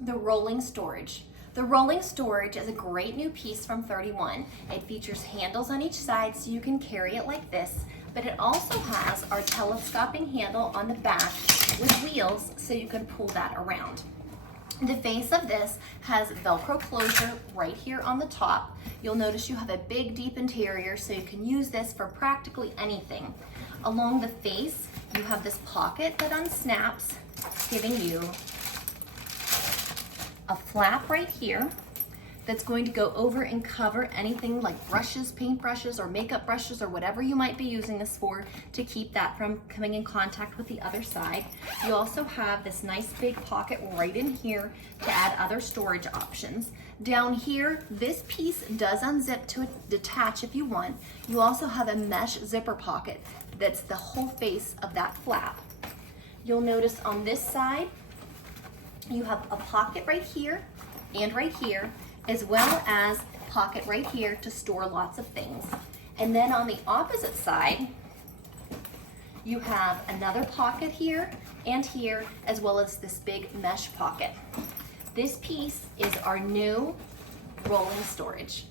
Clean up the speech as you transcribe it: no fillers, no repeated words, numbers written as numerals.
The rolling storage. The rolling storage is a great new piece from 31. It features handles on each side so you can carry it like this, but it also has our telescoping handle on the back with wheels so you can pull that around. The face of this has Velcro closure right here on the top. You'll notice you have a big deep interior so you can use this for practically anything. Along the face, you have this pocket that unsnaps, giving you a flap right here that's going to go over and cover anything like brushes, paint brushes, or makeup brushes, or whatever you might be using this for, to keep that from coming in contact with the other side. You also have this nice big pocket right in here to add other storage options. Down here, this piece does unzip to detach if you want. You also have a mesh zipper pocket that's the whole face of that flap. You'll notice on this side, you have a pocket right here and right here, as well as a pocket right here to store lots of things. And then on the opposite side, you have another pocket here and here, as well as this big mesh pocket. This piece is our new rolling storage.